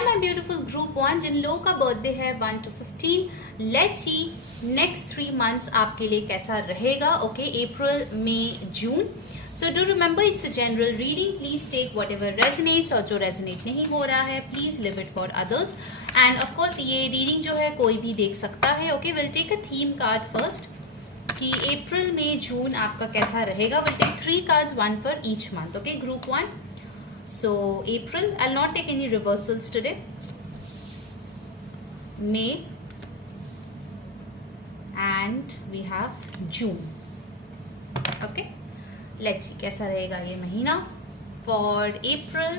Hi my beautiful group 1 जिन लोगों का बर्थडे है 1 to 15, let's see next 3 months आपके लिए कैसा रहेगा. Okay, April, May, June. So do remember it's a general reading. Please take whatever resonates, और जो रेजोनेट नहीं हो रहा है please leave it for others. And of course ये रीडिंग जो है कोई भी देख सकता है. Okay, will take a theme card first कि अप्रैल, मई, जून आपका कैसा रहेगा. Will take 3 cards, 1 for each month. Okay, group 1. So April, I'll not take any reversals today. May, and we have June. Okay, let's see कैसा रहेगा ये महीना. For April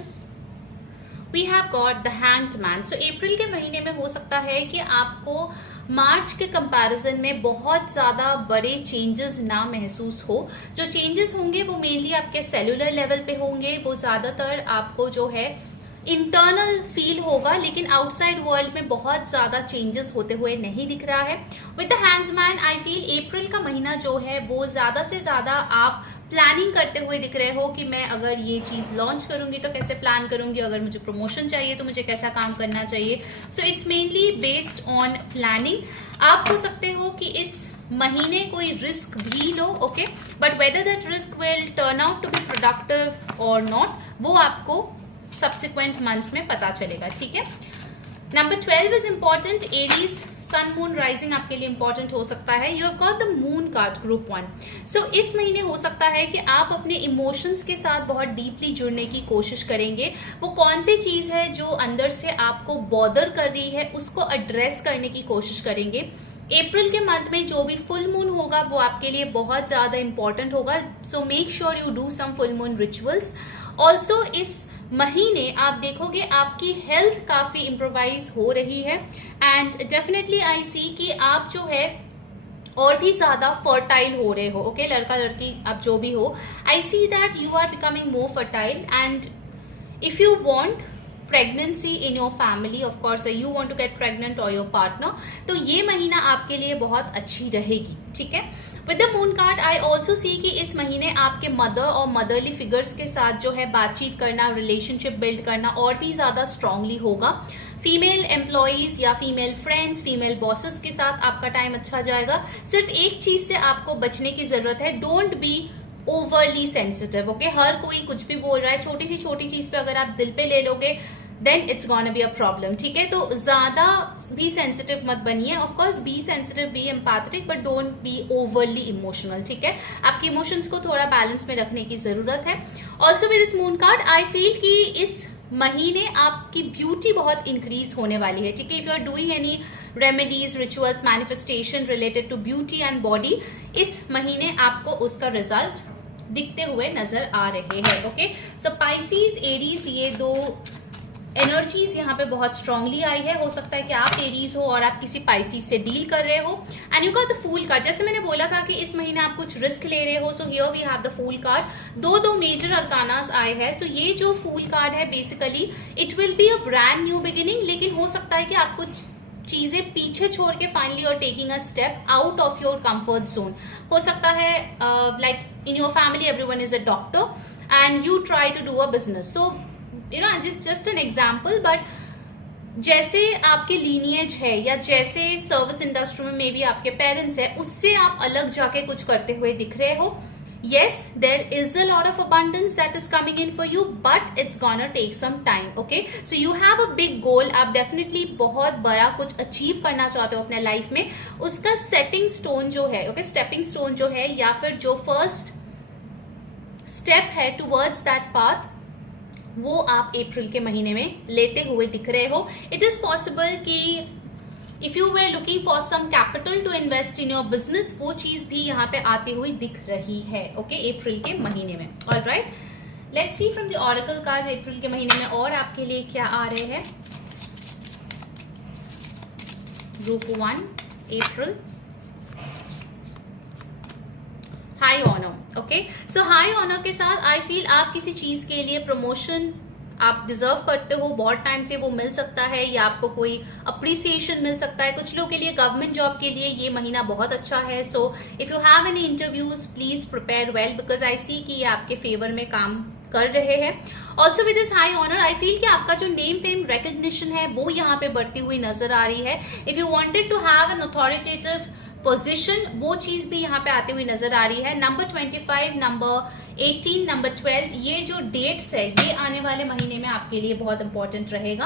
we have got the Hanged Man. So April के महीने में हो सकता है कि आपको मार्च के कंपैरिजन में बहुत ज़्यादा बड़े चेंजेस ना महसूस हो. जो चेंजेस होंगे वो मेनली आपके सेलुलर लेवल पे होंगे. वो ज़्यादातर आपको जो है इंटरनल फील होगा, लेकिन आउटसाइड वर्ल्ड में बहुत ज़्यादा चेंजेस होते हुए नहीं दिख रहा है. With the hanged man I feel अप्रैल का महीना जो है वो ज़्यादा से ज़्यादा आप प्लानिंग करते हुए दिख रहे हो कि मैं अगर ये चीज़ लॉन्च करूंगी तो कैसे प्लान करूंगी, अगर मुझे प्रमोशन चाहिए तो मुझे कैसा काम करना चाहिए. So it's mainly based on planning. आप हो सकते हो कि इस महीने कोई रिस्क भी लो. Okay, but whether that risk will turn out to be productive और नॉट, वो आपको सब्सिक्वेंट मंथ्स में पता चलेगा. ठीक है. Number 12 is important. Aries sun moon rising आपके लिए इंपॉर्टेंट हो सकता है. You have got the moon card group 1. So इस महीने हो सकता है कि आप अपने इमोशंस के साथ बहुत डीपली जुड़ने की कोशिश करेंगे. वो कौन सी चीज़ है जो अंदर से आपको बॉदर कर रही है उसको एड्रेस करने की कोशिश करेंगे. अप्रैल के मंथ में जो भी फुल मून होगा वो आपके लिए बहुत ज़्यादा इंपॉर्टेंट होगा. So make sure you do some full moon rituals. Also इस महीने आप देखोगे आपकी हेल्थ काफ़ी इम्प्रोवाइज हो रही है. एंड डेफिनेटली आई सी कि आप जो है और भी ज़्यादा फर्टाइल हो रहे हो. ओके, लड़का लड़की आप जो भी हो, I see that you are becoming more fertile. And if you want pregnancy in your family, of course you want to get pregnant और योर पार्टनर, तो ये महीना आपके लिए बहुत अच्छी रहेगी. ठीक है. With the moon card I also see कि इस महीने आपके मदर और मदरली फिगर्स के साथ जो है बातचीत करना, रिलेशनशिप बिल्ड करना और भी ज़्यादा स्ट्रांगली होगा. फीमेल एम्प्लॉयज़ या फीमेल फ्रेंड्स, फीमेल बॉसेस के साथ आपका टाइम अच्छा जाएगा. सिर्फ एक चीज़ से आपको बचने की ज़रूरत है. Don't be overly sensitive. Okay, हर कोई कुछ भी बोल रहा है, छोटी सी छोटी चीज़ पे अगर आप दिल पे ले लोगे then it's gonna be a problem. ठीक है. तो ज़्यादा भी सेंसिटिव मत बनिए. Of course be sensitive, be empathetic, but don't be overly emotional. ठीक है. आपके इमोशंस को थोड़ा बैलेंस में रखने की ज़रूरत है. Also with this moon card I feel कि इस महीने आपकी ब्यूटी बहुत इंक्रीज होने वाली है. ठीक है. If you are doing any remedies, rituals, manifestation related to beauty and body, इस महीने आपको उसका रिजल्ट दिखते हुए नजर आ रहे हैं. ओके. सो पाइसीज, एरीज, ये दो एनर्जीज यहाँ पे बहुत स्ट्रांगली आई है. हो सकता है कि आप एरीज हो और आप किसी पाइसीज से डील कर रहे हो. And you got the fool card. जैसे मैंने बोला था कि इस महीने आप कुछ रिस्क ले रहे हो, so here we have the fool card. दो मेजर अरकानास आए हैं. सो ये जो फूल कार्ड है basically it will be a brand new beginning, लेकिन हो सकता है कि आप कुछ चीज़ें पीछे छोड़ के फाइनली और taking a step out of your comfort zone. हो सकता है like in your family everyone is a doctor and you try to do a business. So you know just an example, but जैसे आपके lineage है या जैसे service industry में may be आपके पेरेंट्स है, उससे आप अलग जाके कुछ करते हुए दिख रहे हो. yes, there is a lot of abundance that is coming in for you, but it's gonna take some time. Okay, so you have a big goal. आप definitely बहुत बड़ा कुछ achieve करना चाहते हो अपने लाइफ में. उसका setting stone जो है, okay, stepping stone जो है या फिर जो first step है towards that path, वो आप अप्रैल के महीने में लेते हुए दिख रहे हो. इट इज पॉसिबल कि if you were looking for some capital to invest in your business, वो चीज भी यहाँ पे आती हुई दिख रही है. ओके, अप्रैल के महीने में. Alright, let's see from the oracle cards अप्रैल के महीने में और आपके लिए क्या आ रहे हैं. ग्रुप 1 अप्रैल, हाई ऑनर. ओके, सो हाई ऑनर के साथ आई फील आप किसी चीज के लिए प्रमोशन आप डिजर्व करते हो, बहुत टाइम से वो मिल सकता है या आपको कोई अप्रिसिएशन मिल सकता है. कुछ लोगों के लिए गवर्नमेंट जॉब के लिए ये महीना बहुत अच्छा है. So if you have any interviews please prepare well, because I see कि ये आपके फेवर में काम कर रहे हैं। Also with this high honour I feel कि आपका जो नेम फेम रिकग्निशन है वो यहाँ पे बढ़ती हुई नजर आ रही है। If you wanted to have an authoritative position, वो चीज भी यहाँ पे आती हुई नजर आ रही है। नंबर 25, नंबर 18, नंबर 12, ये जो डेट्स है ये आने वाले महीने में आपके लिए बहुत इंपॉर्टेंट रहेगा।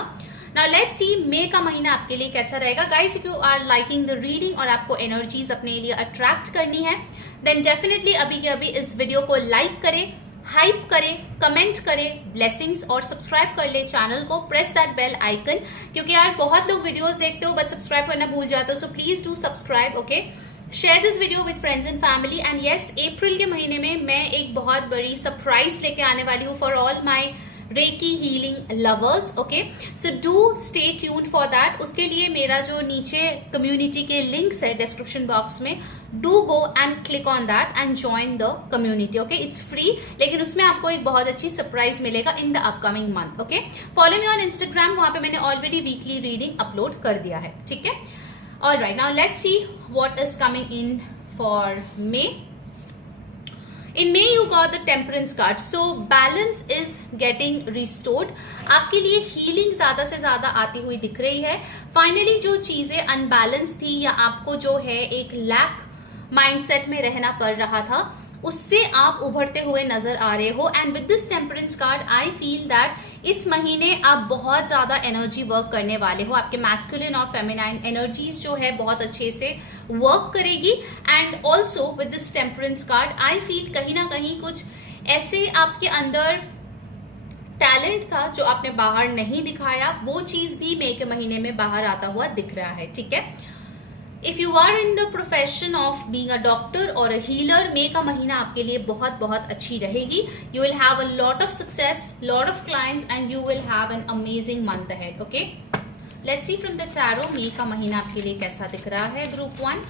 नाउ लेट्स सी मई का महीना आपके लिए कैसा रहेगा। Guys, if you are liking the reading और आपको एनर्जीज अपने लिए अट्रैक्ट करनी है, देन डेफिनेटली अभी के अभी इस वीडियो को लाइक करें, हाइप करें, कमेंट करें, ब्लेसिंग्स, और सब्सक्राइब कर ले चैनल को, प्रेस दैट बेल आइकन, क्योंकि यार बहुत लोग वीडियोस देखते हो बट सब्सक्राइब करना भूल जाते हो, so please do subscribe. Okay, share this video with friends and family. And yes, अप्रैल के महीने में मैं एक बहुत बड़ी सरप्राइज लेके आने वाली हूँ for all my recce healing lovers. Okay, so do stay tuned for that. उसके लिए मेरा जो नीचे कम्युनिटी के लिंक्स है डिस्क्रिप्शन बॉक्स में, do go and click on that and join the community. Okay, it's free, लेकिन उसमें आपको एक बहुत अच्छी सरप्राइज मिलेगा in the upcoming month. Okay, follow me on Instagram, वहां पे मैंने ऑलरेडी वीकली रीडिंग अपलोड कर दिया है। ठीक है, alright, now let's see what is coming in for may. In May you got the Temperance card, so balance is getting restored. आपके लिए healing ज़्यादा से ज़्यादा आती हुई दिख रही है। Finally जो चीज़ें unbalance थी या आपको जो है एक lack mindset में रहना पड़ रहा था, उससे आप उभरते हुए नजर आ रहे हो। And with this temperance card I feel that इस महीने आप बहुत ज्यादा एनर्जी वर्क करने वाले हो। आपके मैस्कुलिन और फेमिनाइन एनर्जीज जो है बहुत अच्छे से वर्क करेगी। And also with this temperance card I feel कहीं ना कहीं कुछ ऐसे आपके अंदर टैलेंट था जो आपने बाहर नहीं दिखाया, वो चीज भी मई के महीने में बाहर आता हुआ दिख रहा है। ठीक है, if you are in the profession of being a doctor और अ हीलर, मई का महीना आपके लिए बहुत बहुत अच्छी रहेगी। You will have a lot of success, lot of clients, and you will have an amazing month ahead. Okay, let's see from the tarot मई का महीना आपके लिए कैसा दिख रहा है। ग्रुप 1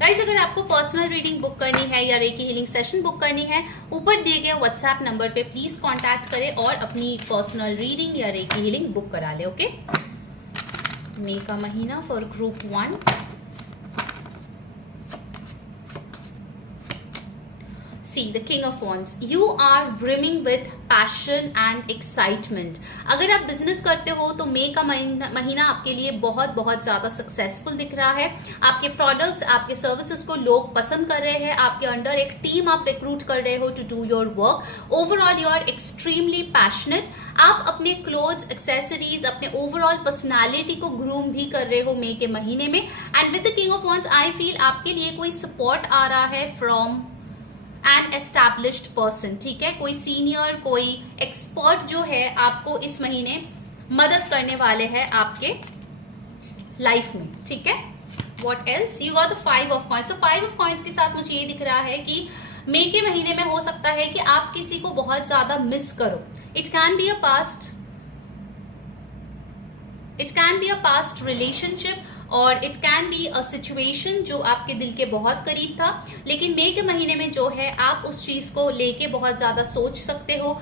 गाइस, अगर आपको पर्सनल रीडिंग बुक करनी है या रेकी हीलिंग सेशन बुक करनी है, ऊपर दिए गए व्हाट्सएप नंबर पे प्लीज कांटेक्ट करें और अपनी पर्सनल रीडिंग या रेकी हीलिंग बुक करा ले। ओके, मई का महीना for group 1। See the King of Wands. You are brimming with passion and excitement. अगर आप बिजनेस करते हो तो मई का महीना आपके लिए बहुत बहुत ज्यादा सक्सेसफुल दिख रहा है। आपके प्रोडक्ट्स, आपके सर्विसेज को लोग पसंद कर रहे हैं। आपके अंडर एक टीम आप रिक्रूट कर रहे हो to do your work. Overall you are extremely passionate. आप अपने क्लोथ्स, एक्सेसरीज, अपने ओवरऑल पर्सनालिटी को ग्रूम भी कर रहे हो मई के महीने में। And with the king of wands I feel आपके लिए कोई सपोर्ट आ रहा है फ्रॉम एन एस्टैब्लिश्ड पर्सन। ठीक है, कोई सीनियर, कोई एक्सपर्ट जो है आपको इस महीने मदद करने वाले हैं आपके लाइफ में। ठीक है, what else, you got the 5 of coins. तो 5 ऑफ कॉइंस के साथ मुझे ये दिख रहा है कि मई के महीने में हो सकता है कि आप किसी को बहुत ज्यादा मिस करो। It can be a past relationship और it can be a situation जो आपके दिल के बहुत करीब था, लेकिन मई के महीने में जो है आप उस चीज को लेके बहुत ज्यादा सोच सकते हो।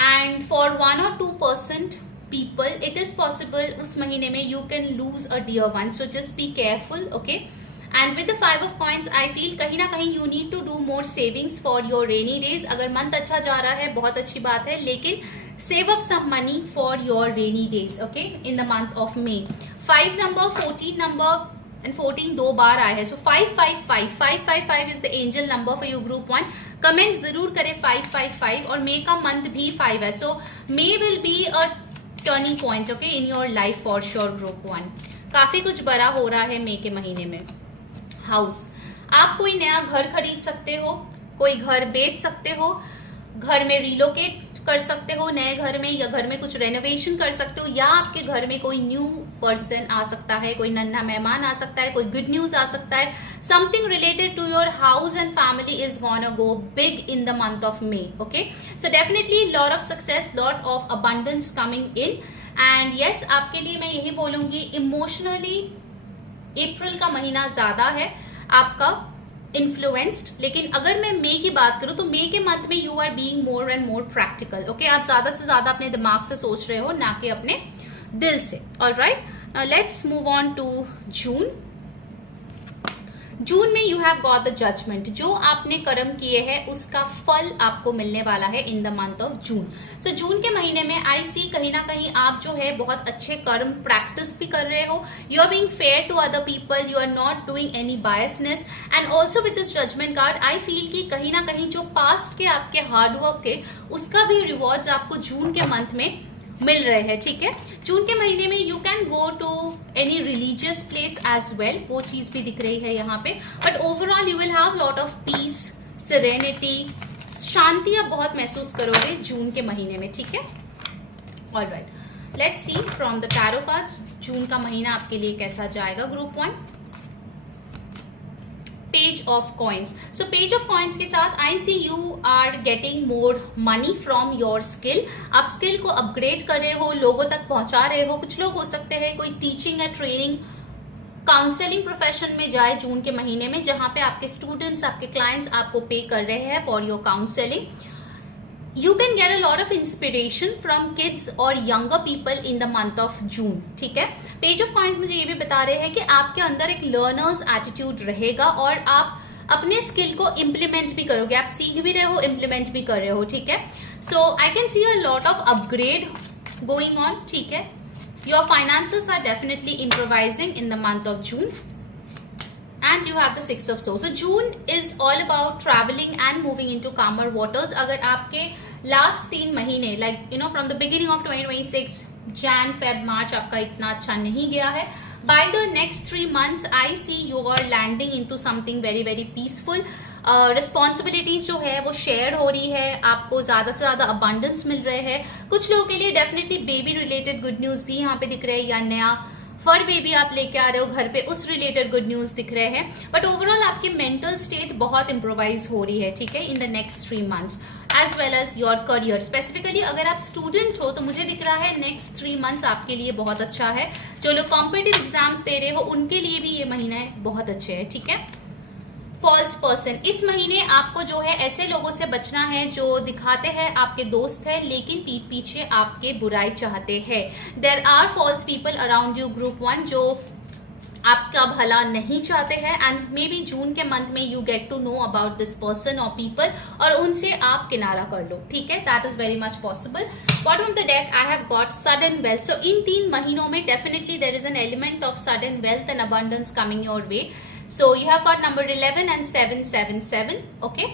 And for 1 or 2% people it is possible उस महीने में you can lose a dear one, so just be careful. Okay, and with the 5 of coins I feel कहीं ना कहीं you need to do more savings for your rainy days. अगर month अच्छा जा रहा है बहुत अच्छी बात है, लेकिन save up some money for your rainy days, okay, in the month of May. 5 number, 14 number and 14 दो बार आए हैं, so 555 is the angel number for you group 1. Comment जरूर करें 555 और May का मंथ भी 5 है, so May will be a turning point, okay, in your life for sure group 1. काफी कुछ बड़ा हो रहा है May के महीने में। हाउस, आप कोई नया घर खरीद सकते हो, कोई घर बेच सकते हो, घर में रिलोकेट कर सकते हो नए घर में, या घर में कुछ रेनोवेशन कर सकते हो, या आपके घर में कोई न्यू पर्सन आ सकता है, कोई नन्हा मेहमान आ सकता है, कोई गुड न्यूज आ सकता है। Something related to your house and family is gonna go big in the month of May. Okay, so definitely lot of success, lot of abundance coming in. And yes, आपके लिए मैं यही बोलूंगी, emotionally अप्रैल का महीना ज्यादा है आपका इन्फ्लुएंस्ड, लेकिन अगर मैं मई की बात करूं तो मई के मंथ में you are being more and more practical. Okay, आप ज्यादा से ज्यादा अपने दिमाग से सोच रहे हो, ना कि अपने दिल से। Alright, now let's move on to June. जून में you have got the judgement, जो आपने कर्म किए हैं उसका फल आपको मिलने वाला है in the month of June. So जून के महीने में आई सी कहीं ना कहीं आप जो है बहुत अच्छे कर्म प्रैक्टिस भी कर रहे हो. You are being fair to other people, you are not doing any biasness. And also with this judgement card I feel कि कहीं ना कहीं जो पास्ट के आपके हार्डवर्क थे उसका भी रिवॉर्ड्स आपको जून के मंथ में मिल रहे हैं. ठीक है, जून के महीने में you can go to any religious place as well, वो चीज भी दिख रही है यहाँ पे. But overall you will have lot of peace, serenity, शांति आप बहुत महसूस करोगे जून के महीने में. ठीक है, alright, let's see from the tarot cards जून का महीना आपके लिए कैसा जाएगा. Group 1, page of coins. So page of coins के साथ I see you are getting more money from your skill. आप स्किल को अपग्रेड कर रहे हो, लोगों तक पहुंचा रहे हो. कुछ लोग हो सकते हैं कोई टीचिंग या ट्रेनिंग, काउंसलिंग प्रोफेशन में जाए जून के महीने में, जहां पे आपके स्टूडेंट्स, आपके क्लाइंट्स आपको पे कर रहे हैं for your counselling. You can get a lot of inspiration from kids और younger people in the month of June. ठीक है, पेज ऑफ कॉइन्स मुझे ये भी बता रहे हैं कि आपके अंदर एक लर्नर्स एटीट्यूड रहेगा और आप अपने स्किल को इम्प्लीमेंट भी करोगे. आप सीख भी रहे हो, इम्प्लीमेंट भी कर रहे हो. ठीक है, so I can see a lot of upgrade going on. ठीक है, your finances are definitely improvising in the month of June. And you have the 6 of Swords. So June is all about traveling and moving into calmer waters. अगर आपके last 3 महीने like you know from the beginning of 2026 Jan, Feb, March आपका इतना अच्छा नहीं गया है, by the next 3 months I see you are landing into something very very peaceful. Responsibilities जो है वो शेयर हो रही है, आपको ज्यादा से ज्यादा अबंडेंस मिल रहे हैं. कुछ लोगों के लिए definitely baby related good news भी यहाँ पे दिख रहे हैं, या नया फर बेबी आप लेके आ रहे हो घर पे, उस रिलेटेड गुड न्यूज दिख रहे हैं. बट ओवरऑल आपकी मेंटल स्टेट बहुत इम्प्रोवाइज हो रही है. ठीक है, in the next 3 months as well as your career. Specifically अगर आप स्टूडेंट हो तो मुझे दिख रहा है नेक्स्ट 3 मंथ्स आपके लिए बहुत अच्छा है. जो लोग कॉम्पिटिटिव एग्जाम्स दे रहे हो उनके लिए भी ये महीना बहुत अच्छे है. ठीक है, फॉल्स पर्सन. इस महीने आपको जो है ऐसे लोगों से बचना है जो दिखाते हैं आपके दोस्त है लेकिन पीठ पीछे आपके बुराई चाहते हैं. There are false people around you group 1 जो आपका भला नहीं चाहते हैं. एंड मे बी जून के मंथ में you get to know about this person और पीपल और उनसे आप किनारा कर लो. ठीक है, that is very much possible. Bottom of the deck I have got sudden wealth. So in 3 महीनों में definitely there is an element of sudden wealth and abundance coming your way. So you have got number 11 and 777. Okay,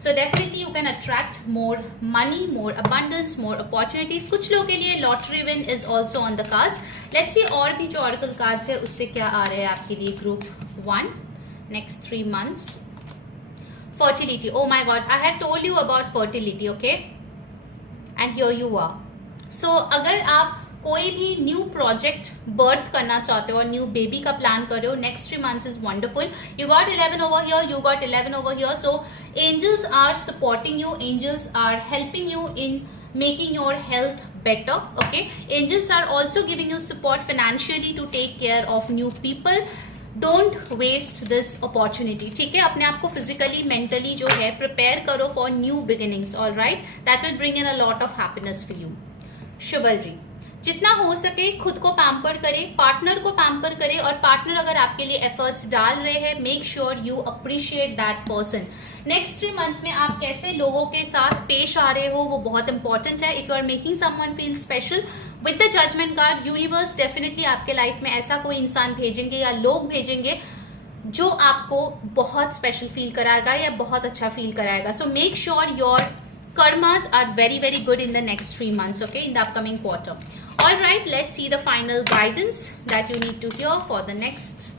so definitely you can attract more money, more abundance, more opportunities. कुछ लोगों के लिए lottery win is also on the cards. Let's see और भी जो oracle cards है उससे क्या आ रहे हैं आपके लिए group 1 next 3 months. Fertility. Oh my God, I had told you about fertility. Okay, and here you are. So अगर आप कोई भी न्यू प्रोजेक्ट बर्थ करना चाहते हो और न्यू बेबी का प्लान कर रहे हो, next 3 months is wonderful. You got 11 over here, you got 11 over here. So angels are supporting you, angels are helping you in making your health better. Okay, angels are also giving you support financially to take care of new people. Don't waste this opportunity. ठीक है, अपने आप को physically mentally जो है prepare करो for new beginnings. All right, that will bring in a lot of happiness for you. शिवलरी. जितना हो सके खुद को पैम्पर करे, पार्टनर को पैम्पर करे, और पार्टनर अगर आपके लिए एफर्ट्स डाल रहे हैं, make sure you appreciate that person. Next 3 months में आप कैसे लोगों के साथ पेश आ रहे हो वो बहुत इंपॉर्टेंट है. If you are making someone feel special with the judgement card, universe definitely आपके लाइफ में ऐसा कोई इंसान भेजेंगे या लोग भेजेंगे जो आपको बहुत स्पेशल फील कराएगा या बहुत अच्छा फील कराएगा. सो make sure your karmas are very very good in the next 3 months. Okay, in the upcoming quarter. All right, let's see the final guidance that you need to hear for the next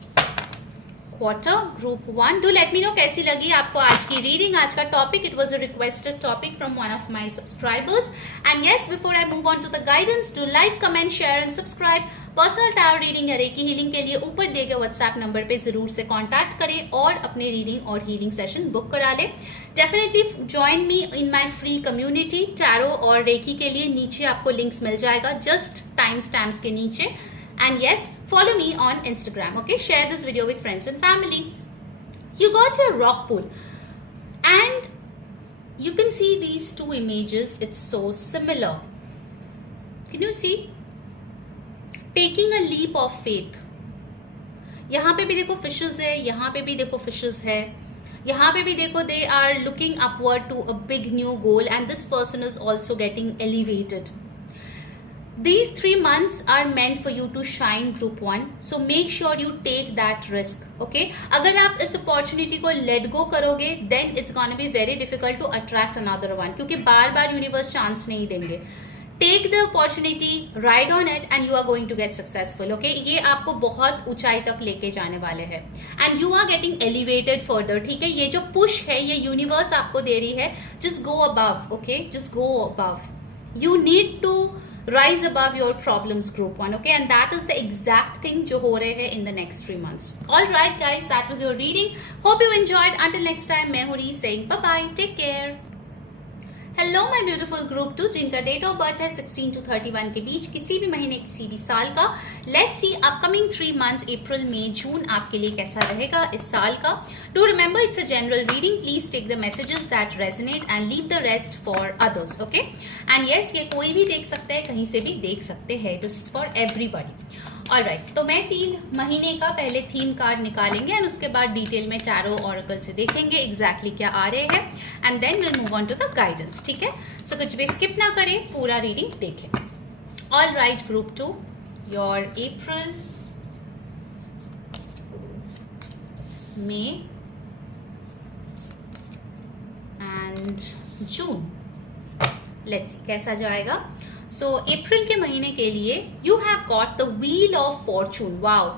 quarter. Group 1, do let me know कैसी लगी आपको आज की reading, आज का topic. It was a requested topic from one of my subscribers. And yes, before I move on to the guidance, do like, comment, share and subscribe. Personal tarot reading या reiki healing के लिए ऊपर दिए गए WhatsApp number पे जरूर से contact करें और अपने रीडिंग और हीलिंग सेशन बुक करा लें. Definitely join me in my free community. Tarot और रेकी के लिए नीचे आपको लिंक्स मिल जाएगा, जस्ट टाइम स्टैम्प्स के नीचे. And yes, follow me on Instagram. Okay, share this video with friends and family. You got your rock pool, and you can see these 2 images. It's so similar. Can you see? Taking a leap of faith. यहाँ पे भी देखो fishes है, यहाँ पे भी देखो fishes है, यहाँ पे भी देखो they are looking upward to a big new goal and this person is also getting elevated. These 3 months are meant for you to shine, group 1. So make sure you take that risk. Okay? अगर आप इस opportunity को let go करोगे then it's gonna be very difficult to attract another one. क्योंकि बार बार universe chance नहीं देंगे. Take the opportunity, ride on it and you are going to get successful. Okay? ये आपको बहुत ऊंचाई तक लेके जाने वाले हैं. And you are getting elevated further. ठीक है? ये जो पुश है ये यूनिवर्स आपको दे रही है. Just go above. Okay? Just go above. You need to rise above your problems, group 1. Okay, and that is the exact thing जो हो रहे हैं in the next 3 months. All right guys, that was your reading. Hope you enjoyed. Until next time, मैं हूँ री saying bye bye. Take care. Hello my beautiful group 2 जिनका date of birth है 16 to 31 के बीच, किसी भी महीने किसी भी साल का. Let's see upcoming 3 months April May June आपके लिए कैसा रहेगा इस साल का. Do remember it's a general reading. Please take the messages that resonate and leave the rest for others. Okay, and yes ये कोई भी देख सकता है, कहीं से भी देख सकते हैं. This is for everybody. Alright, तो मैं 3 महीने का पहले थीम कार्ड निकालेंगे एंड उसके बाद डिटेल में टैरो ऑरेकल से देखेंगे एग्जैक्टली क्या आ रहे हैं and then will move on to the guidance. ठीक है, सो कुछ भी स्किप ना करें, पूरा रीडिंग देखें. Alright group 2, your April, May and June. Let's see कैसा जाएगा. सो अप्रैल के महीने के लिए you have got the wheel of fortune. Wow,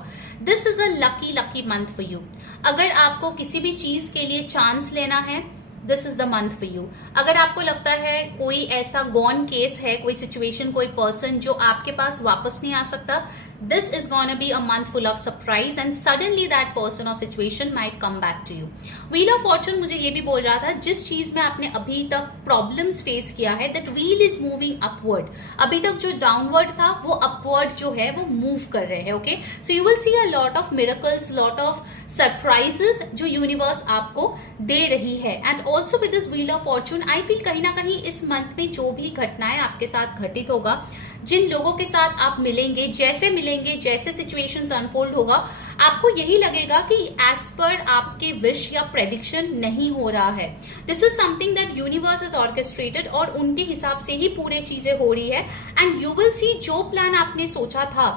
this is a lucky month for you. अगर आपको किसी भी चीज के लिए चांस लेना है, this is the month for you. अगर आपको लगता है कोई ऐसा गॉन केस है, कोई सिचुएशन, कोई पर्सन जो आपके पास वापस नहीं आ सकता, this is gonna be a month full of surprise and suddenly that person or situation might come back to you. Wheel of Fortune मुझे ये भी बोल रहा था, जिस चीज में आपने अभी तक प्रॉब्लम्स फेस किया है, that wheel is moving upward. अभी तक जो डाउनवर्ड था वो अपवर्ड जो है वो मूव कर रहे हैं. Okay, so you will see a lot of miracles, lot of surprises जो यूनिवर्स आपको दे रही है. And also with this wheel of Fortune I feel कहीं ना कहीं इस मंथ में जो भी घटनाएं आपके साथ घटित होगा, जिन लोगों के साथ आप मिलेंगे, जैसे सिचुएशंस अनफोल्ड होगा, आपको यही लगेगा कि एज पर आपके विश या प्रेडिक्शन नहीं हो रहा है. This is something that universe is orchestrated और उनके हिसाब से ही पूरी चीजें हो रही है. एंड यू विल सी जो प्लान आपने सोचा था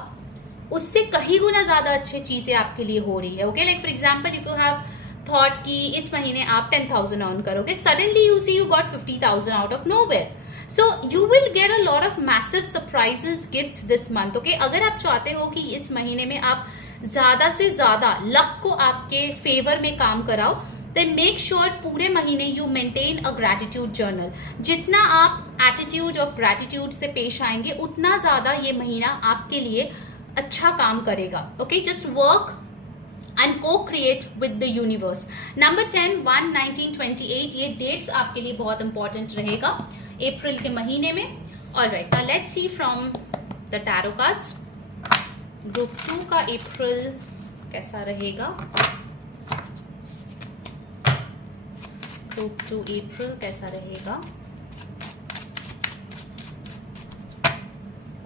उससे कहीं गुना ज्यादा अच्छी चीजें आपके लिए हो रही है. Okay, like for example if you have thought कि इस महीने आप 10,000 अर्न करोगे, suddenly you see you got 50,000 out of nowhere. So you will get a lot of massive surprises, gifts this month. Okay, अगर आप चाहते हो कि इस महीने में आप ज्यादा से ज्यादा लक को आपके फेवर में काम कराओ, then make sure पूरे महीने you maintain a gratitude journal. जितना आप attitude of gratitude से पेश आएंगे, उतना ज्यादा ये महीना आपके लिए अच्छा काम करेगा. Okay, just work and co-create with the universe. Number 10, 1, 19, 28 ये dates आपके लिए बहुत important रहेगा अप्रैल के महीने में. Alright, now let's see from the tarot cards. Group 2 का अप्रैल कैसा रहेगा. ग्रुप 2 अप्रैल कैसा रहेगा.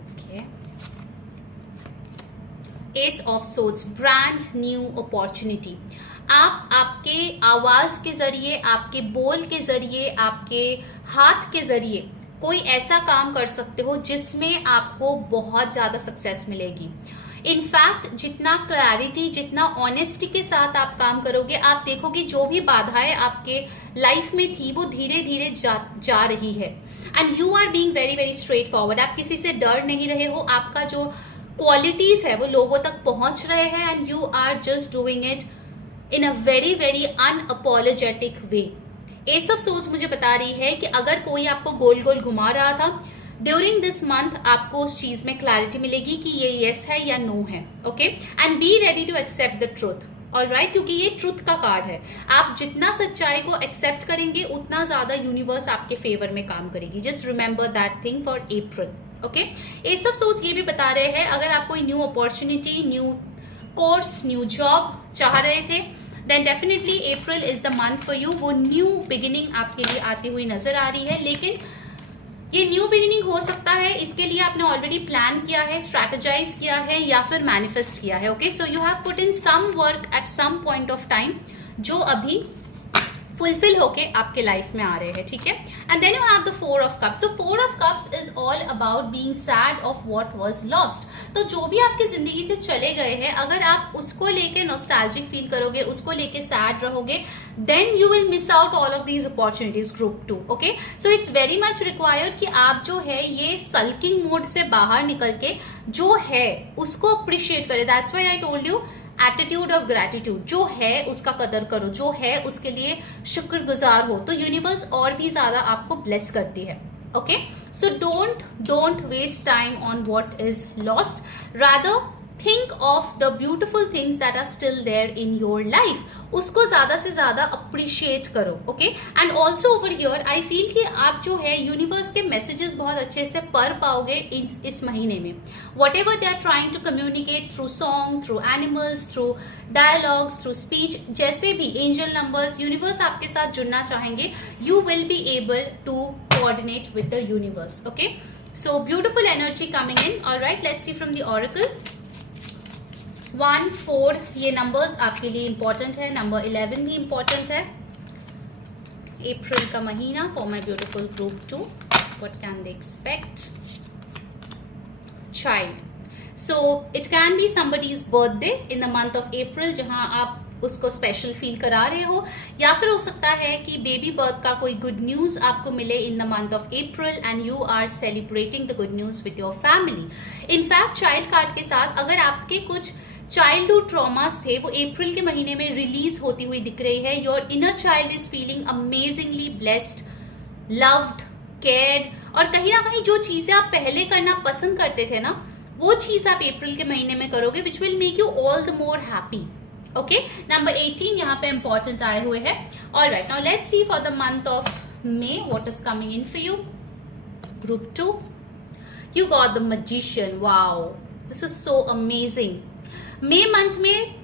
Okay, ace of swords, brand new opportunity. आप आपके आवाज के जरिए, आपके बोल के जरिए, आपके हाथ के जरिए कोई ऐसा काम कर सकते हो जिसमें आपको बहुत ज्यादा सक्सेस मिलेगी. इनफैक्ट जितना क्लैरिटी, जितना ऑनेस्टी के साथ आप काम करोगे, आप देखोगे जो भी बाधाएं आपके लाइफ में थी वो धीरे धीरे जा रही है. And you are being very very straight forward. आप किसी से डर नहीं रहे हो. आपका जो क्वालिटीज है वो लोगों तक पहुंच रहे हैं and you are just doing it in a very very unapologetic way. Ace of swords मुझे बता रही है कि अगर कोई आपको गोल गोल घुमा रहा था, ड्यूरिंग दिस मंथ आपको उस चीज में क्लैरिटी मिलेगी कि ये येस है या नो है. Okay, and be ready to accept the truth. Alright, क्योंकि ये ट्रुथ का कार्ड है. आप जितना सच्चाई को एक्सेप्ट करेंगे उतना ज्यादा यूनिवर्स आपके फेवर में काम करेगी. Just remember that thing for April. Okay, ace of swords ये भी बता रहे हैं अगर आप कोई new opportunity, new course, new job चाह रहे थे, then definitely April is the month for you. वो न्यू बिगिनिंग आपके लिए आती हुई नजर आ रही है. लेकिन ये न्यू बिगिनिंग हो सकता है, इसके लिए आपने ऑलरेडी प्लान किया है, स्ट्रैटेजाइज किया है या फिर मैनिफेस्ट किया है. Okay, so you have put in some work at some point of time जो अभी फुलफिल होके आपके लाइफ में आ रहे हैं. ठीक है. And then you have the 4 of cups. So 4 of cups is all about being sad of what was lost. तो जो भी आपकी जिंदगी से चले गए हैं, अगर आप उसको लेके नॉस्टैल्जिक फील करोगे, उसको लेके सैड रहोगे, then you will miss out all of these opportunities. Group 2. Okay, so it's very much required कि आप जो है ये सल्किंग मोड से बाहर निकल के जो है उसको अप्रिशिएट करें. That's why I told you attitude of gratitude. जो है उसका कदर करो, जो है उसके लिए शुक्रगुजार हो, तो यूनिवर्स और भी ज्यादा आपको ब्लेस करती है. Okay, so don't waste time on what is lost, rather think of the beautiful things that are still there in your life. उसको ज्यादा से ज्यादा अप्रिशिएट करो. Okay, and also over here I feel कि आप जो है यूनिवर्स के मैसेजेस बहुत अच्छे से पढ़ पाओगे इस महीने में. Whatever they are trying to communicate through song, through animals, through dialogues, through speech, जैसे भी एंजल नंबर्स, यूनिवर्स आपके साथ जुड़ना चाहेंगे, you will be able to coordinate with the universe. Okay, so beautiful energy coming in. All right, let's see from the oracle. 1, 4 ये numbers आपके लिए important है. नंबर 11 भी इंपॉर्टेंट है. अप्रैल का महीना for my beautiful group 2. What can they expect? Child. So it can B somebody's birthday in the month of अप्रैल, जहां आप उसको स्पेशल फील करा रहे हो, या फिर हो सकता है कि बेबी बर्थ का कोई गुड न्यूज आपको मिले in the month of April and you are celebrating the good news with your family. In fact child card के साथ अगर आपके कुछ चाइल्डहुड ट्रॉमास थे वो अप्रैल के महीने में रिलीज होती हुई दिख रही है. Your inner child is feeling amazingly blessed, loved, cared, और कहीं ना कहीं जो चीजें आप पहले करना पसंद करते थे ना, वो चीज आप अप्रैल के महीने में करोगे which will make you all the more happy. Okay, number 18 यहाँ पे इंपॉर्टेंट आए हुए हैं. All right, now let's see for the month of May what is coming in for you. Group 2, you got the magician. Wow, this is so amazing. May month में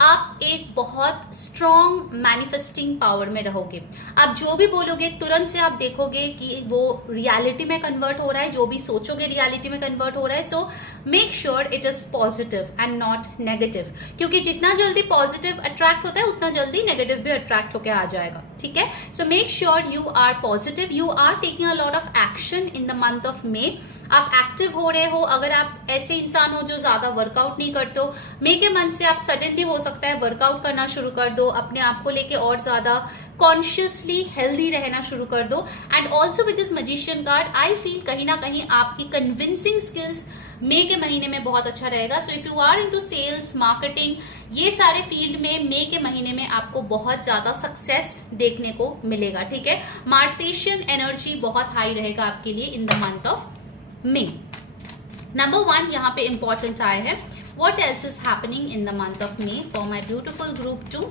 आप एक बहुत strong manifesting power में रहोगे. आप जो भी बोलोगे तुरंत से आप देखोगे कि वो रियलिटी में कन्वर्ट हो रहा है, जो भी सोचोगे रियलिटी में कन्वर्ट हो रहा है. So make sure it is positive and not negative, क्योंकि जितना जल्दी पॉजिटिव अट्रैक्ट होता है उतना जल्दी नेगेटिव भी अट्रैक्ट होकर आ जाएगा. ठीक है, so make sure you are positive, you are taking a lot of action in the month of May. आप एक्टिव हो रहे हो. अगर आप ऐसे इंसान हो जो ज्यादा वर्कआउट नहीं करते हो, मे के मंथ से आप सडनली हो सकता है वर्कआउट करना शुरू कर दो, अपने आप को लेके और ज्यादा कॉन्शियसली हेल्दी रहना शुरू कर दो. And also with this magician card I feel कहीं ना कहीं आपकी कन्विंसिंग स्किल्स मे के महीने में बहुत अच्छा रहेगा. So if you are into sales, marketing, ये सारे फील्ड में मे के महीने में आपको बहुत ज्यादा सक्सेस देखने को मिलेगा. ठीक है, मार्सेशियन एनर्जी बहुत हाई रहेगा आपके लिए इन the month of may. Number 1 यहाँ पे इंपॉर्टेंट आया है. What else is happening in the month of May for my beautiful group 2?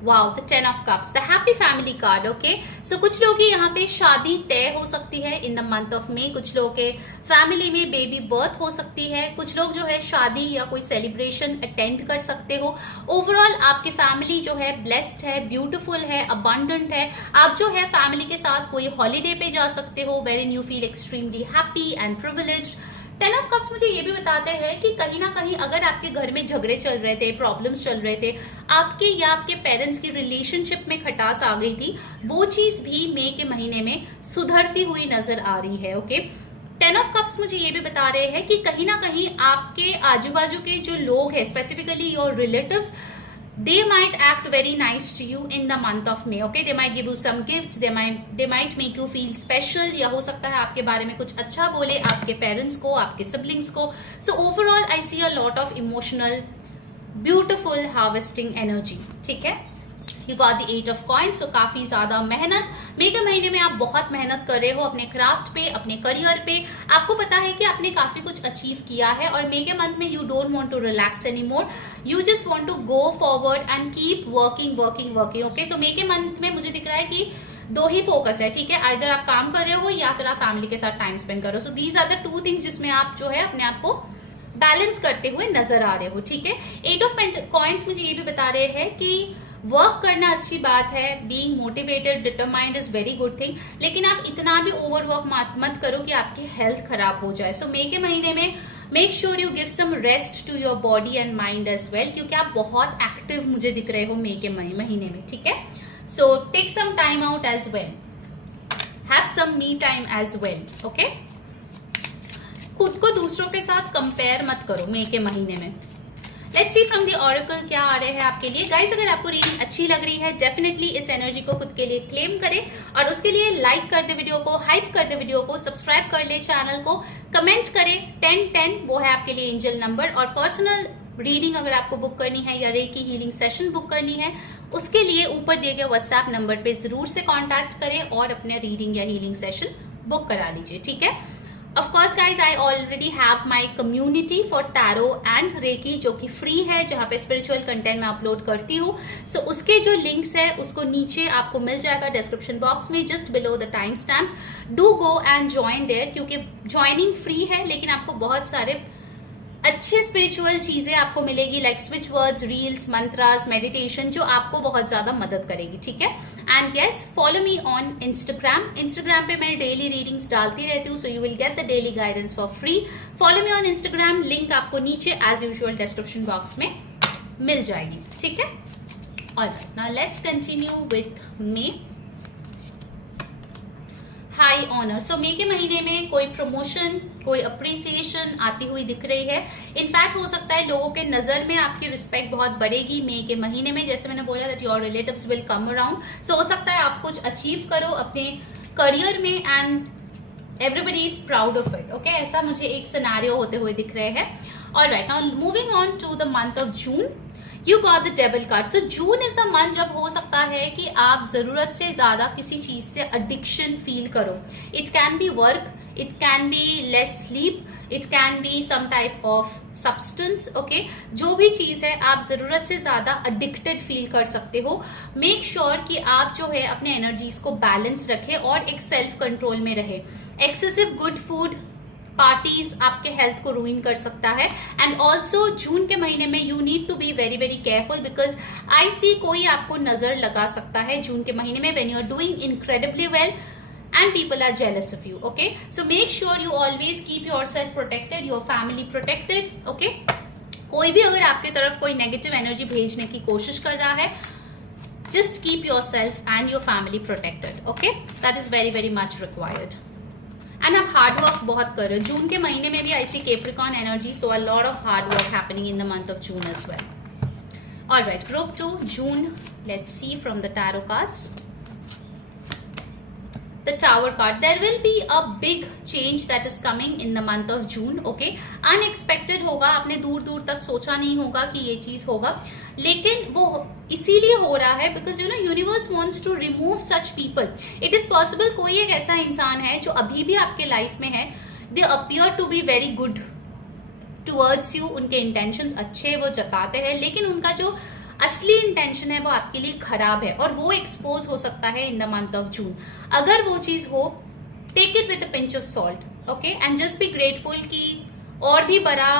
Wow, the 10 of cups, the happy family card. Okay, so कुछ लोगों की यहाँ पे शादी तय हो सकती है in the month of May. कुछ लोगों के फैमिली में बेबी बर्थ हो सकती है. कुछ लोग जो है शादी या कोई सेलिब्रेशन अटेंड कर सकते हो. ओवरऑल आपकी फैमिली जो है ब्लेस्ड है, ब्यूटीफुल है, अबंडेंट है. आप जो है फैमिली के साथ कोई हॉलीडे पे जा सकते हो wherein you feel extremely happy and privileged. 10 of cups मुझे ये भी बताते हैं कि कहीं ना कहीं अगर आपके घर में झगड़े चल रहे थे, प्रॉब्लम्स चल रहे थे, आपके या आपके पेरेंट्स की रिलेशनशिप में खटास आ गई थी, वो चीज भी मई के महीने में सुधरती हुई नजर आ रही है. ओके, 10 ऑफ कप्स मुझे ये भी बता रहे हैं कि कहीं ना कहीं आपके आजू बाजू के जो लोग हैं, specifically your relatives, they might act very nice to you in the month of May. Okay, they might give you some gifts, they might make you feel special, या हो सकता है आपके बारे में कुछ अच्छा बोले आपके पेरेंट्स को, आपके सिबलिंग्स को. So overall I see a lot of emotional beautiful harvesting energy. ठीक है, You got the 8 of coins, so काफी ज्यादा मेहनत. मई के महीने में आप बहुत मेहनत कर रहे हो अपने क्राफ्ट पे, अपने करियर पे. आपको पता है कि आपने काफी कुछ अचीव किया है और मई के मंथ में you don't want to relax any more, you just want to go forward and keep working working working. Okay, so मई के मंथ में मुझे दिख रहा है कि 2 ही फोकस है. ठीक है, आइदर आप काम कर रहे हो या फिर आप फैमिली के साथ टाइम स्पेंड कर रहे हो. So these are the 2 things जिसमें आप जो है अपने आप को बैलेंस करते हुए नजर आ रहे हो. ठीक है, 8 ऑफ कॉइंस मुझे ये भी बता रहे हैं कि वर्क करना अच्छी बात है, being motivated determined is very good thing, लेकिन आप इतना भी ओवरवर्क मत करो कि आपकी हेल्थ खराब हो जाए। सो मई के महीने में make sure you give some rest to your body and mind as well, क्योंकि आप बहुत एक्टिव मुझे दिख रहे हो मई के महीने में, ठीक है। So take some time out as well, have some me time as well, okay. खुद को दूसरों के साथ कंपेयर मत करो मई के महीने में। Let's see from the oracle क्या आ रहे हैं आपके लिए। गाइस, अगर आपको रीडिंग अच्छी लग रही है डेफिनेटली इस एनर्जी को खुद के लिए क्लेम करें, और उसके लिए लाइक कर दे वीडियो को, हाइप कर दे वीडियो को, सब्सक्राइब कर ले चैनल को, कमेंट करें 1010, वो है आपके लिए एंजल नंबर। और पर्सनल रीडिंग अगर आपको बुक करनी है या रेकी हीलिंग सेशन बुक करनी है, उसके लिए ऊपर दिए गए व्हाट्सएप नंबर पे जरूर से कॉन्टैक्ट करें और अपने रीडिंग या हीलिंग सेशन बुक करा लीजिए, ठीक है। Of course guys, I already have my community for tarot and reiki जो कि फ्री है, जहाँ पे स्पिरिचुअल कंटेंट मैं अपलोड करती हूँ। सो उसके जो लिंक्स है उसको नीचे आपको मिल जाएगा डिस्क्रिप्शन बॉक्स में, just below the time stamps. Do go and join there, क्योंकि ज्वाइनिंग फ्री है लेकिन आपको बहुत सारे अच्छे स्पिरिचुअल चीजें आपको मिलेगी, like switch words, reels, mantras, meditation, जो आपको बहुत ज्यादा मदद करेगी, ठीक है। And yes, follow me on Instagram पे मैं डेली रीडिंग्स डालती रहती हूँ, so you will get the daily guidance for free. Follow me on Instagram, link आपको नीचे एज यूजुअल डिस्क्रिप्शन बॉक्स में मिल जाएगी, ठीक है। Alright, now let's continue with May. High honour. So मई के महीने में कोई प्रमोशन, कोई अप्रिसिएशन आती हुई दिख रही है। इनफैक्ट हो सकता है लोगों के नजर में आपकी रिस्पेक्ट बहुत बढ़ेगी मई के महीने में, जैसे मैंने बोला that your relatives will come around. So हो सकता है आप कुछ अचीव करो अपने करियर में and everybody is proud of it, okay. ऐसा मुझे एक सिनेरियो होते हुए दिख रहे हैं। Alright, now moving on to the month of June, you got the devil card. So June is the month जब हो सकता है कि आप जरूरत से ज्यादा किसी चीज से एडिक्शन फील करो। It can be work, it can be less sleep, it can be some type of substance, okay. जो भी चीज है आप जरूरत से ज्यादा एडिक्टेड फील कर सकते हो। मेक श्योर कि आप जो है अपने एनर्जीज को बैलेंस रखें और एक सेल्फ कंट्रोल में रहे। एक्सेसिव गुड फूड, पार्टीज आपके हेल्थ को रूइन कर सकता है। एंड ऑल्सो जून के महीने में you need to be very very careful, because I see कोई आपको नजर लगा सकता है जून के महीने में when you are doing incredibly well and people are jealous of you, okay? So make sure you always keep yourself protected, your family protected, okay? कोई भी अगर आपके तरफ कोई नेगेटिव एनर्जी भेजने की कोशिश कर रहा है, just keep yourself and your family protected, okay? That is very very much required. And आप हार्ड वर्क बहुत कर रहे हो जून के महीने में भी। I see Capricorn energy, so a lot of hard work happening in the month of June as well. Alright, group 2 June, let's see from the tarot cards. The Tower card. There will be a big change that is coming in the month of June, okay? Unexpected होगा, आपने दूर दूर तक सोचा नहीं होगा कि ये चीज होगा, लेकिन वो इसीलिए हो रहा है because you know universe wants to remove such people. It is possible कोई एक ऐसा इंसान है जो अभी भी आपके लाइफ में है, they appear to be very good towards you, उनके इंटेंशंस अच्छे वो जताते हैं, लेकिन उनका जो असली इंटेंशन है वो आपके लिए खराब है और वो एक्सपोज हो सकता है in the month of June. अगर वो चीज हो, take it with a pinch of salt, okay, and just be grateful कि और भी बड़ा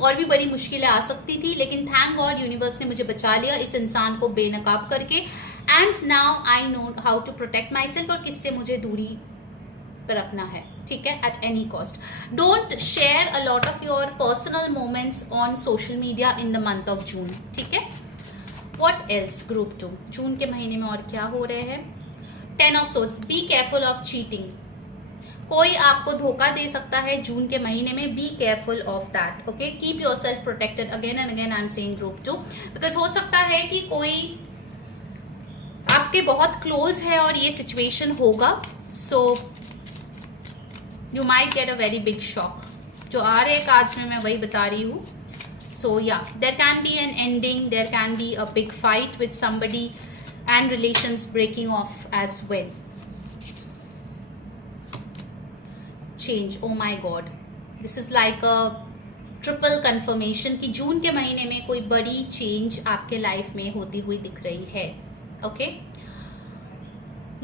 और भी बड़ी मुश्किलें आ सकती थी, लेकिन थैंक गॉड यूनिवर्स ने मुझे बचा लिया इस इंसान को बेनकाब करके। And now I know how to protect myself, और किससे मुझे दूरी पर रखना है, ठीक है, at any cost. Don't share a lot of your personal moments on social media in the month of June, ठीक है। व्हाट एल्स ग्रुप 2 जून के महीने में और क्या हो रहे हैं? 10 of swords, be careful of cheating. कोई आपको धोखा दे सकता है जून के महीने में, be careful of that, okay. Keep your self protected, again and again I am saying group 2, because हो सकता है कि कोई आपके बहुत क्लोज है और ये सिचुएशन होगा, सो you might get a very big shock। जो आ रहे कार्ड्स में मैं वही बता रही हूँ। So yeah, there can be an ending, there can be a big fight with somebody and relations breaking off as well। Change, oh my god, this is like a triple confirmation कि जून के महीने में कोई बड़ी change आपके life में होती हुई दिख रही है, ओके।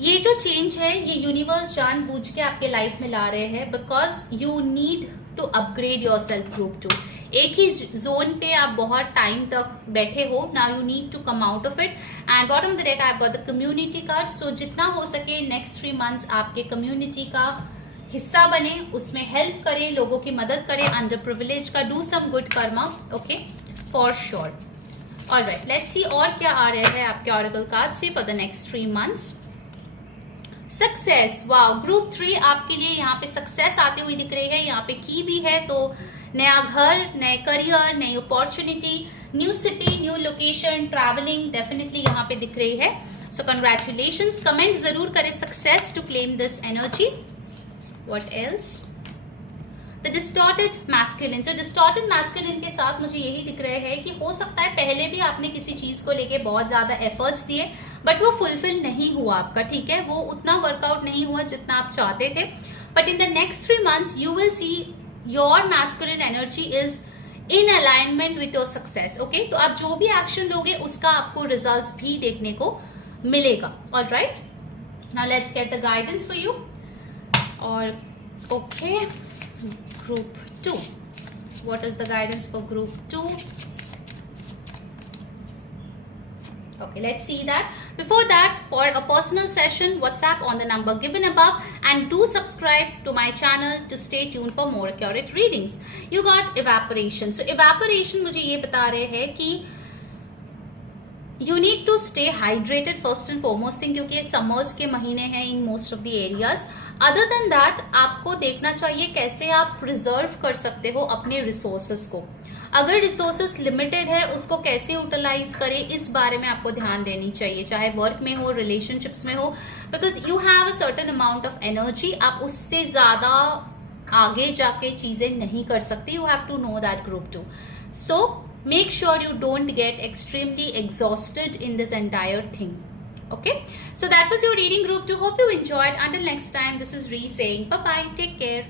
ये जो चेंज है ये यूनिवर्स जानबूझ के आपके लाइफ में ला रहे हैं, because you need to upgrade yourself group 2. एक ही zone पे आप बहुत time तक बैठे हो. Now you need to come out of it. And bottom of the deck I've got the community card. So जितना हो सके next 3 months आपके community का हिस्सा बने, उसमें help करें, लोगों की मदद करें, underprivileged का do some good karma. Okay, for sure. Alright, let's see और क्या आ रहे हैं आपके oracle card से for the next 3 months. Success, wow, group 3 आपके लिए यहाँ पे सक्सेस आती हुई दिख रही है. यहाँ पे की भी है, तो नया घर, नए करियर, नई opportunity, new city, new location, travelling definitely यहाँ पे दिख रही है. सो कंग्रेचुलेशंस. कमेंट जरूर करें success to claim this energy. What else? The distorted masculine. जो डिस्टॉर्टेड मैस्कुलिन के साथ मुझे यही दिख रहे हैं कि हो सकता है पहले भी आपने किसी चीज को लेके बहुत ज्यादा एफर्ट्स दिए, बट वो फुलफिल नहीं हुआ आपका. ठीक है, वो उतना वर्कआउट नहीं हुआ जितना आप चाहते थे. But in the next 3 months you will see your masculine energy is in alignment with your success. Okay, तो आप जो भी एक्शन लोगे उसका आपको रिजल्ट्स भी देखने को मिलेगा. Alright, now let's get the guidance for you. और okay, group 2, what is the guidance for group 2? Okay, let's see that. Before that, for a personal session, WhatsApp on the number given above, and do subscribe to my channel to stay tuned for more accurate readings. You got evaporation. So evaporation मुझे ये बता रहे हैं कि you need to stay hydrated first and foremost thing, क्योंकि ये summers के महीने हैं in most of the areas. Other than that, आपको देखना चाहिए कैसे आप प्रिजर्व कर सकते हो अपने रिसोर्सेस को. अगर रिसोर्सेस लिमिटेड है उसको कैसे यूटिलाइज करें, इस बारे में आपको ध्यान देनी चाहिए, चाहे वर्क में हो, रिलेशनशिप्स में हो, because you have a certain amount of energy. आप उससे ज़्यादा आगे जाके चीज़ें नहीं कर सकते. You have to know that group 2. So make sure you don't get extremely exhausted in this entire thing. Okay, so that was your reading group 2. Hope you enjoyed. Until next time, this is Ree saying bye bye, take care.